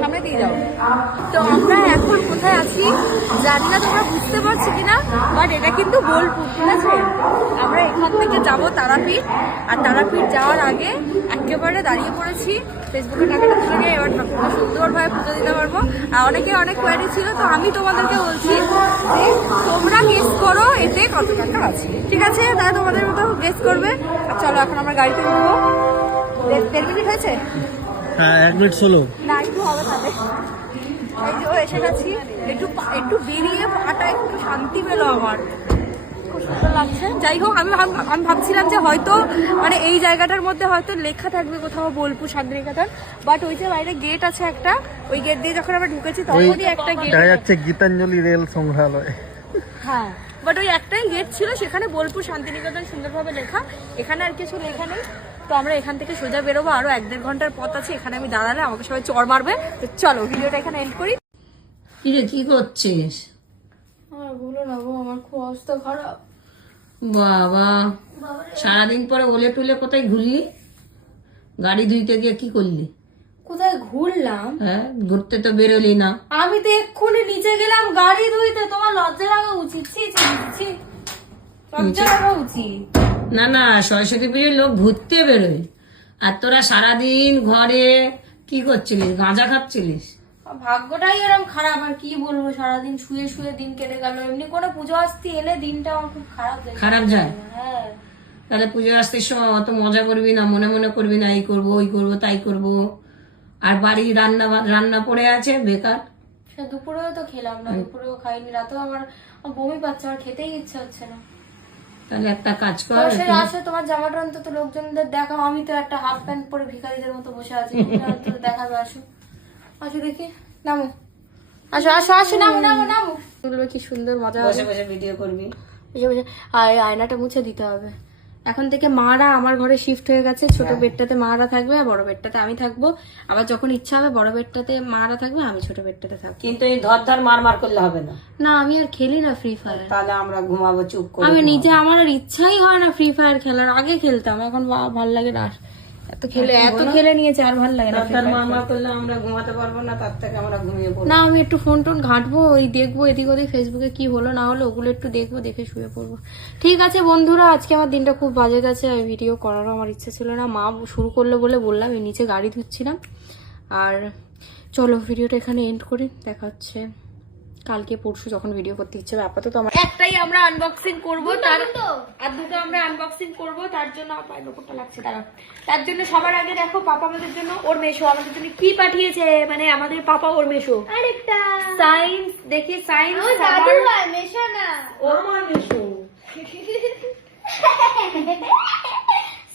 সামনে দিয়ে যাও। তো আমরা এখন কোথায় আছি? জানি না তোমরা বুঝতে পারছি কিনা বাট এটা কিন্তু বোলপুর, ঠিক আছে? আমরা এখান থেকে যাব তারাপীঠ, আর তারাপীঠ যাওয়ার আগে একেবারে দাঁড়িয়ে পড়েছি। ফেসবুকে টাকাটা তুলে নিয়ে এবার সুন্দরভাবে পুজো দিতে পারব। আর অনেকে অনেক কোয়ারি ছিল, তো আমি তোমাদেরকে বলছি যে তোমরা গেস করো এতে কত টাকা আছে। ঠিক আছে? তারা তোমাদের মতো গেস করবে। আর চলো, এখন আমরা গাড়িতে উঠবো। দেড় মিনিট হয়েছে হ্যাঁ এক মিনিট ষোলো না একটু হবে তাহলে। এই যে ও এসে গেছি একটু একটু বেরিয়ে পাটা একটু শান্তি পেল আমার। লাগছে। যাই হোক আমি আমি ভাবছিলাম যে হয়তো মানে এই জায়গাটার মধ্যে হয়তো লেখা থাকবে কোথাও বোলপুর শান্তিনিকেতন বাট ওই যে বাইরে গেট আছে একটা ওই গেট দিয়ে যখন আমরা ঢুকেছি তখনই একটা গেট যাচ্ছে গীতাঞ্জলি রেল সংগ্রহালয়। হ্যাঁ। বাট ওই একটাই গেট ছিল সেখানে বোলপুর শান্তিনিকেতন সুন্দরভাবে লেখা। এখানে আর কিছু লেখা নেই। তো আমরা এখান থেকে সোজা বেরোবো আরও এক দেড় ঘণ্টার পথ আছে এখানে আমি দাঁড়ালে আমাকে সবাই চড় মারবে। তো চলো ভিডিওটা এখানে এন্ড করি। কিরে কি করছিস? আর বলো না গো আমার খুব অবস্থা খারাপ। বাবা সারাদিন পরে ওলে টুলে কোথায় ঘুরলি? গাড়ি ধুইতে গিয়ে কি করলি? কোথায় ঘুরলাম? হ্যাঁ ঘুরতে তো বেরোলি না। আমি তো এক্ষুনি নিচে গেলাম গাড়ি ধুইতে। তোমার লজ্জা লাগা উচিত। ছি ছি ছি লজ্জা লাগা উচিত। না না সরস্বতী পুজোর লোক ঘুরতে বেরোয়। আর তোরা সারাদিন ঘরে কি করছিলিস? গাঁজা খাচ্ছিলিস? ভাগ্যটাই এরকম খারাপ। আর কি বলব সারাদিন শুয়ে শুয়ে দিন কেটে গেল। এমনি কোনো পুজো আসতে এলে দিনটা আমার খুব খারাপ যায়। খারাপ যায়? হ্যাঁ। তাহলে পুজো আসতে সময় অত মজা করবি না মনে মনে করবি না এই করব ওই করব তাই করব। আর বাড়ি রান্না রান্না পড়ে আছে বেকার। সে দুপুরেও তো খেলাম না দুপুরেও খাইনি রাতেও আমার আমার বমি পাচ্ছে আমার খেতেই ইচ্ছে হচ্ছে না। তাহলে একটা কাজ কর আসে তোমার জামাটা অন্তত লোকজনদের দেখাও আমি তো একটা হাফ প্যান্ট পরে ভিখারিদের মতো বসে আছি অন্তত দেখাবে আসো। আসো দেখি নামো। আসো আসো আসো নামো নামো নামো। কি সুন্দর মজা হবে বসে বসে ভিডিও করবি। বসে বসে আর আয়নাটা মুছে দিতে হবে। এখন থেকে মারা আমার ঘরে শিফট হয়ে গেছে ছোট বেডটাতে মারা থাকবে আর বড় বেডটাতে আমি থাকব। আবার যখন ইচ্ছা হবে বড় বেডটাতে মারা থাকবে আমি ছোট বেডটাতে থাকব। কিন্তু এই ধর ধর মার মার করলে হবে না। না আমি আর খেলি না ফ্রি ফায়ার তাহলে আমরা ঘুমাবো চুপ করে আমি নিজে আমার আর ইচ্ছাই হয় না ফ্রি ফায়ার খেলার। আগে খেলতাম এখন ভালো লাগে না। এত খেলে এত খেলে নিয়েছে আর ভালো লাগে না ধর ধর মার মার করলে আমরা ঘুমাতে পারব না তার থেকে আমরা ঘুমিয়ে পড়ব। না আমি একটু ফোন টোন ঘাঁটবো ওই দেখব এদিক ওদিক ফেসবুকে কি হলো না হলো ওগুলো একটু দেখব দেখে শুয়ে পড়ব। ঠিক আছে বন্ধুরা আজকে আমার দিনটা খুব বাজে গেছে ভিডিও করারও আমার ইচ্ছা ছিল না। মা শুরু করল বলে বললাম এই নিচে গাড়ি ধুচ্ছিলাম। আর চলো ভিডিওটা এখানে এন্ড করি দেখা হচ্ছে। কালকে পরশু যখন ভিডিও করতে ইচ্ছে হবে আপাতত আমার একটাই আমরা আনবক্সিং করব তার আর দুটো আমরা আনবক্সিং করব তার জন্য পায়ের উপরটা লাগছে দাঁড়া তার জন্য সবার আগে দেখো পাপা আমাদের জন্য ওর মেশো আমাদের জন্য কি পাঠিয়েছে? মানে আমাদের পাপা ওর মেশো আরেকটা। সায়েন্স দেখি সায়েন্স আমার দাদু হয় মেশো না। ওর মেশো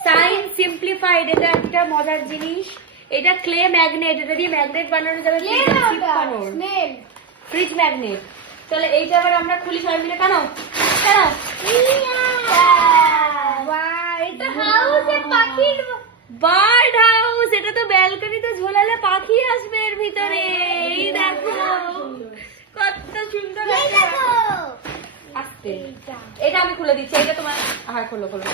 সায়েন্স সিম্পলিফাইড এটা একটা মজার জিনিস। এটা ক্লে ম্যাগনেট এটা দিয়ে ম্যাগনেট বানানো যাবে স্মেল ফ্রিজ ম্যাগনেট তাহলে এইটা আবার আমরা খুলি সবাই মিলে। কেন? কেন? বার্ড হাউস এটা তো ব্যালকনিতে ঝোলালে পাখি আসবে এর ভিতরে। এই দেখো কত সুন্দর আস্তে। এটা আমি খুলে দিচ্ছি এটা তোমার হ্যাঁ খোলো খোলো।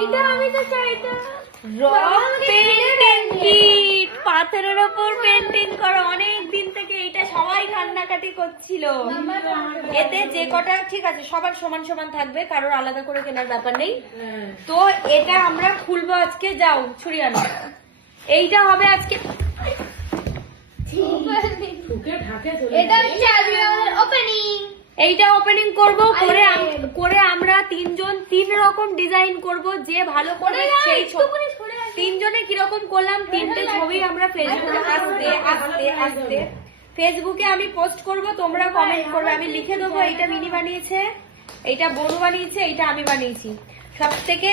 এটা আমি তো চাই এটা রক পেন্টিং পাথরের ওপর পেন্টিং করো। অনেক দিন থেকে এটা সবাই কান্নাকাটি করছিল। এতে যে কটা ঠিক আছে সবার সমান সমান থাকবে কারোর আলাদা করে কেনার ব্যাপার নেই। তো এটা আমরা খুলবো আজকে যাও ছুরি আনো। এইটা হবে আজকে এইটা ওপেনিং করব করে করে আমরা তিনজন তিন রকম ডিজাইন করব যে ভালো করে সেই তিনজনে কীরকম করলাম? তিনটে ছবি আমরা ফেসবুকে আস্তে আস্তে আস্তে। ফেসবুকে আমি পোস্ট করব তোমরা কমেন্ট করবে। আমি লিখে দেবো এইটা মিনি বানিয়েছে এটা বড় বানিয়েছে এটা আমি বানিয়েছি। সব থেকে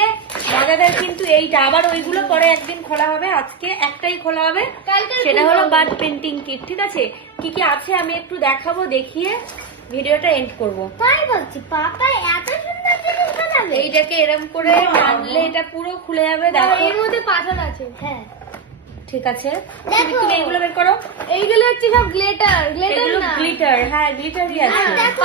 মজাদার কিন্তু এইটা। আবার ওইগুলো পরে একদিন খোলা হবে আজকে একটাই খোলা হবে। সেটা হলো বার্ড পেন্টিং কিট ঠিক আছে? কি কি আছে আমি একটু দেখাবো দেখিয়ে ভিডিওটা এন্ড করব। তাই বলছি পাপা এত এইটাকে এরম করে টানলে এটা পুরো খুলে যাবে দেখো। এর মধ্যে পাথর আছে। হ্যাঁ। ঠিক আছে। তুমি এগুলো এইগুলো বের করো। এইগুলো হচ্ছে সব গ্লেটার গ্লেটার এগুলো না। গ্লিটার হ্যাঁ গ্লিটারই আছে। দেখো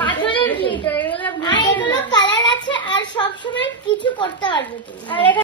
পাথরের গ্লিটার এগুলো আর এগুলো কালার আছে আর সব সময় কিছু করতে পারবে তুমি।